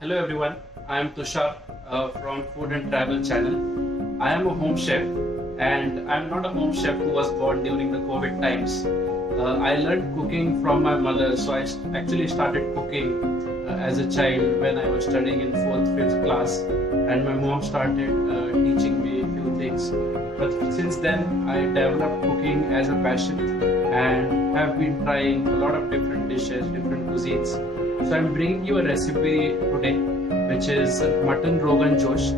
Hello everyone, I am Tushar from Food and Travel channel. I am a home chef and I am not a home chef who was born during the COVID times. I learned cooking from my mother, so I actually started cooking as a child when I was studying in 4th, 5th class, and my mom started teaching me a few things. But since then I developed cooking as a passion and have been trying a lot of different dishes, different cuisines. So I'm bringing you a recipe today which is Mutton Rogan Josh.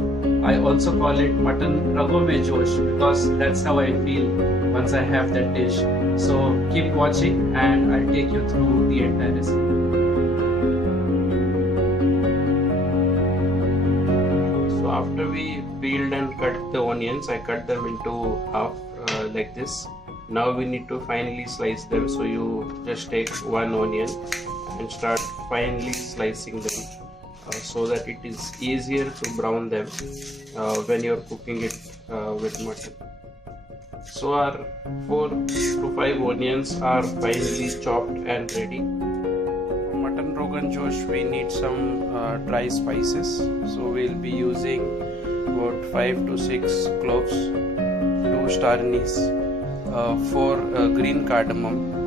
I also call it Mutton Rogan Josh because that's how I feel once I have that dish. So keep watching and I'll take you through the entire recipe. So after we peeled and cut the onions, I cut them into half like this. Now we need to finely slice them, so you just take one onion and start finely slicing them so that it is easier to brown them when you are cooking it with mutton. So our 4 to 5 onions are finely chopped and ready. For mutton rogan josh we need some dry spices, so we'll be using about 5 to 6 cloves, 2 star anise, 4 green cardamom,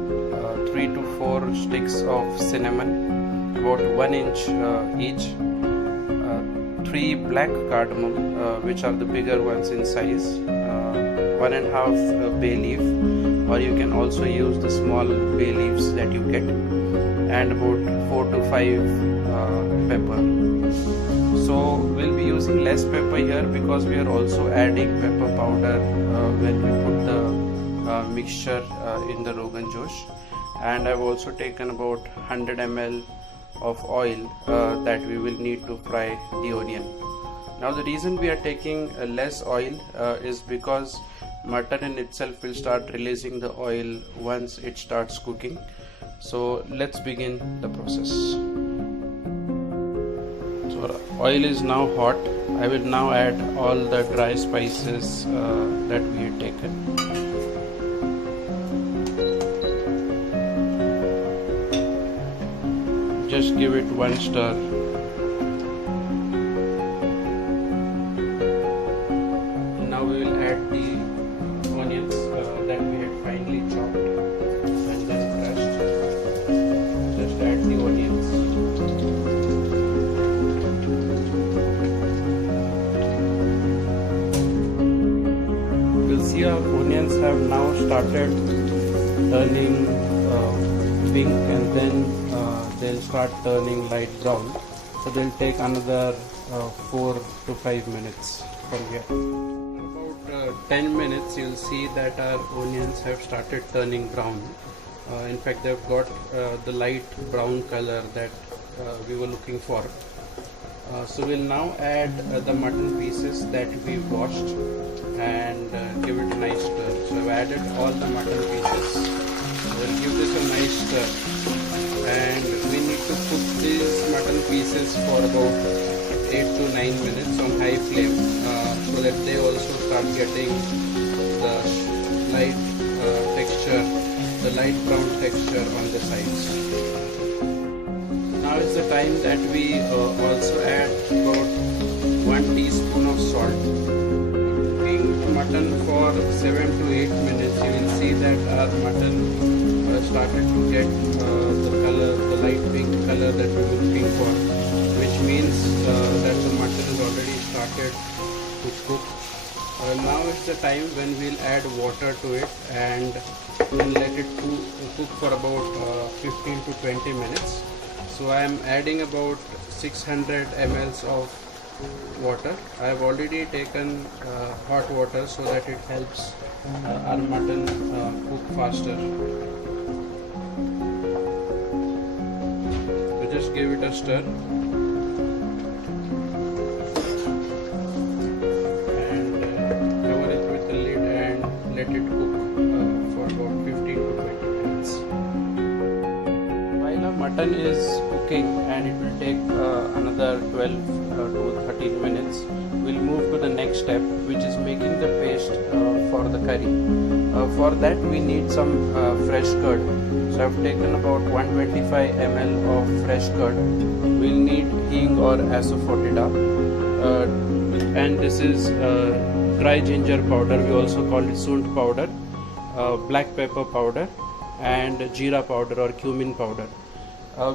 3 to 4 sticks of cinnamon, about 1 inch each, 3 black cardamom which are the bigger ones in size, 1.5 bay leaf, or you can also use the small bay leaves that you get, and about 4 to 5 pepper. So we'll be using less pepper here because we are also adding pepper powder when we put the mixture in the rogan josh. And I've also taken about 100 ml of oil that we will need to fry the onion. Now the reason we are taking less oil is because mutton in itself will start releasing the oil once it starts cooking. So let's begin the process. So oil is now hot. I will now add all the dry spices that we had taken. Just give it one stir. Now we will add the onions that we had finely chopped and then crushed. Just add the onions. You'll see our onions have now started turning pink, and then they'll start turning light brown, so they'll take another 4 to 5 minutes from here. About 10 minutes you'll see that our onions have started turning brown. In fact, they've got the light brown color that we were looking for. So we'll now add the mutton pieces that we washed and give it a nice stir. So I've added all the mutton pieces. We'll give this a nice stir, and we need to cook these mutton pieces for about 8 to 9 minutes on high flame so that they also start getting the light texture, the light brown texture on the sides. Now is the time that we also add about 1 teaspoon of salt. Cooking mutton for 7 to 8 minutes, you will see that our mutton started to get the color, the light pink color that we were looking for, which means that the mutton is already started to cook. Now is the time when we'll add water to it and then let it cook for about 15 to 20 minutes. So I am adding about 600 ml of water. I have already taken hot water so that it helps our mutton cook faster. Just give it a stir and cover it with the lid and let it cook for about 15 to 20 minutes. While our mutton is cooking, cooking and it will take another 12 to 13 minutes. We'll move to the next step, which is making the paste for the curry. For that we need some fresh curd. So I've taken about 125 ml of fresh curd. We'll need hing or asafoetida, and this is dry ginger powder. We also call it sunt powder, black pepper powder, and jeera powder or cumin powder.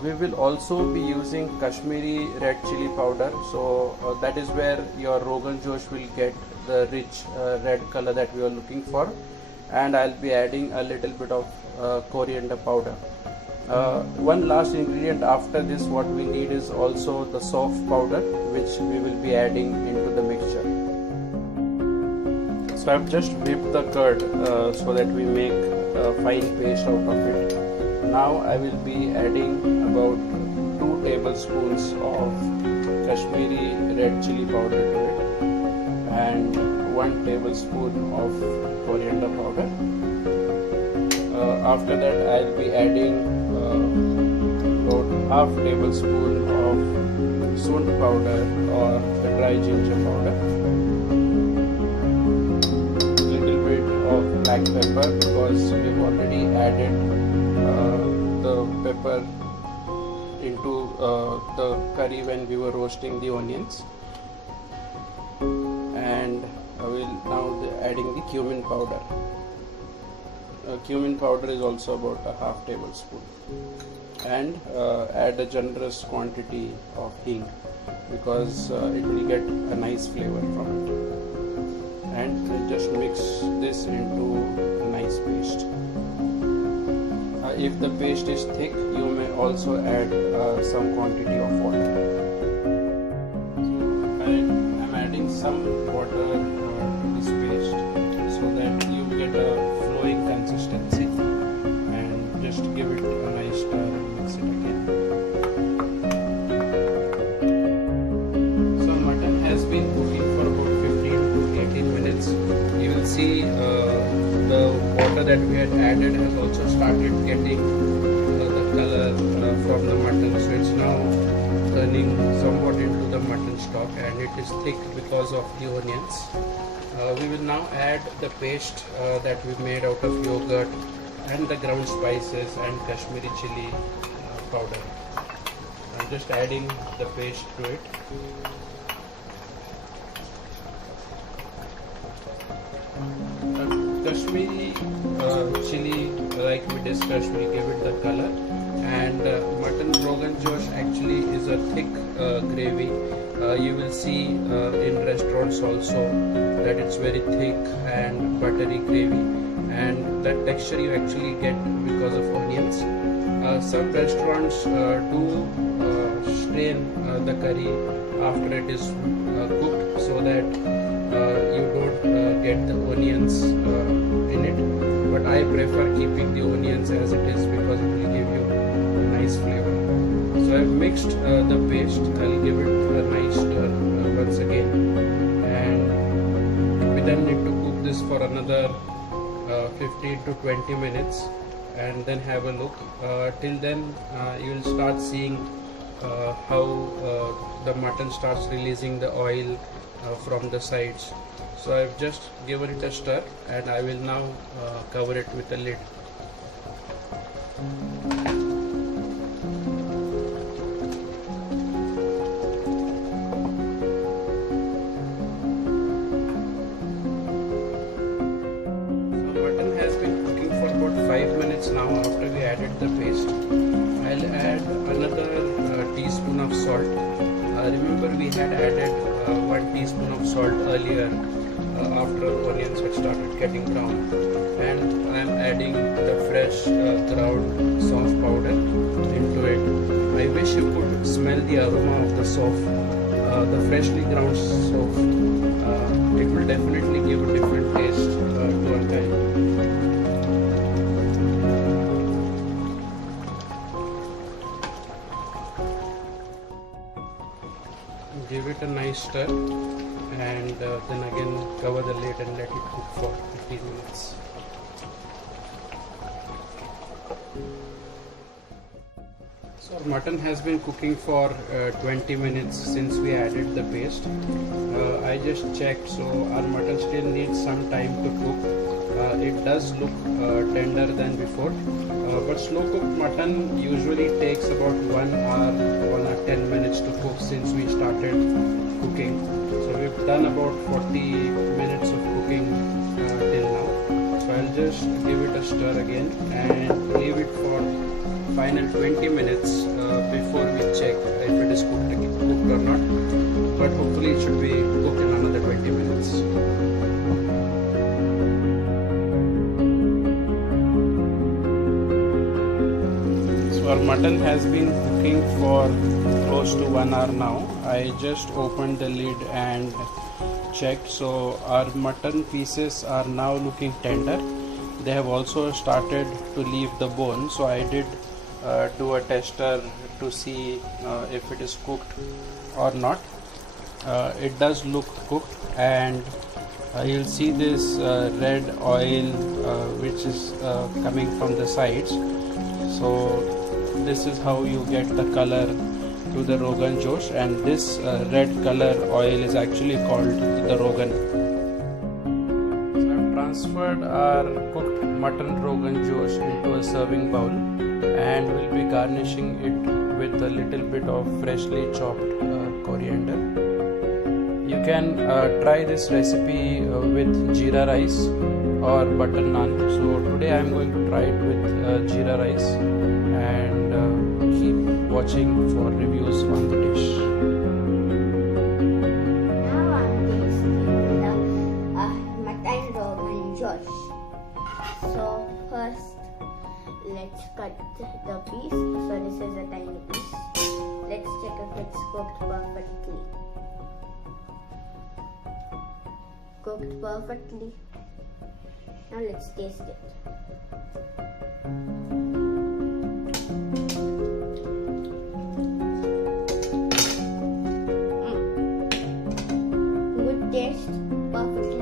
We will also be using Kashmiri red chilli powder, so that is where your Rogan Josh will get the rich red color that we are looking for. And I'll be adding a little bit of coriander powder. One last ingredient after this, what we need is also the saff powder, which we will be adding into the mixture. So I've just whipped the curd so that we make a fine paste out of it. Now I will be adding about 2 tablespoons of Kashmiri red chilli powder to it and 1 tablespoon of coriander powder. After that I'll be adding about half tablespoon of sunt powder or the dry ginger powder, little bit of black pepper because we've already added the pepper into the curry when we were roasting the onions. And I will now adding the cumin powder. Cumin powder is also about a half tablespoon, and add a generous quantity of hing because it will get a nice flavor from it, and we'll just mix this into a nice paste. If the paste is thick, you may also add some quantity of water. So I'm adding some water to this paste so that you get a flowing consistency, and just give it a nice stir and mix it again. So mutton has been cooking for about 15 to 18 minutes. You will see the water that we had added has also started getting the color from the mutton, so it's now turning somewhat into the mutton stock, and it is thick because of the onions. We will now add the paste that we made out of yogurt and the ground spices and Kashmiri chili powder. I'm just adding the paste to it. Kashmiri chili, like we discussed, will give it the color, and mutton Rogan Josh actually is a thick gravy. You will see in restaurants also that it's very thick and buttery gravy, and that texture you actually get because of onions. Some restaurants do strain the curry after it is cooked so that you don't get the onions in it, but I prefer keeping the onions as it is because it will give you a nice flavor. So I've mixed the paste. I'll give it a nice stir once again, and we then need to cook this for another 15 to 20 minutes and then have a look. Till then you will start seeing how the mutton starts releasing the oil from the sides. So I've just given it a stir, and I will now cover it with a lid. So mutton has been cooking for about 5 minutes now after we added the paste. I'll add another teaspoon of salt. Remember we had added 1 teaspoon of salt earlier after onions had started getting brown, and I am adding the fresh ground saff powder into it. I wish you could smell the aroma of the saff, the freshly ground saff. It will definitely give a different taste to our curry. Give it a nice stir, and then again cover the lid and let it cook for 15 minutes. So mutton has been cooking for 20 minutes since we added the paste. I just checked, so our mutton still needs some time to cook. It does look tender than before, but slow cooked mutton usually takes about 1 hour, 1 or 10 minutes to cook since we started cooking. So we've done about 40 minutes of cooking till now. So I'll just give it a stir again and leave it for final 20 minutes before we check if it is cooked or not. But hopefully it should be cooked in another 20 minutes. So our mutton has been cooking for close to 1 hour now. I just opened the lid and checked, so our mutton pieces are now looking tender. They have also started to leave the bone, so I did do a tester to see if it is cooked or not. It does look cooked, and you'll see this red oil which is coming from the sides. So this is how you get the color to the Rogan Josh, and this red color oil is actually called the Rogan. So I've transferred our cooked mutton Rogan Josh into a serving bowl, and we'll be garnishing it with a little bit of freshly chopped coriander. You can try this recipe with jeera rice or butter naan. So today I am going to try it with jeera rice, and keep watching for reviews on the dish. Now I'm tasting the Mutton Rogan Josh. So first, let's cut the piece. So this is a tiny piece. Let's check if it's cooked perfectly. Cooked perfectly. Now let's taste it. Good taste, perfectly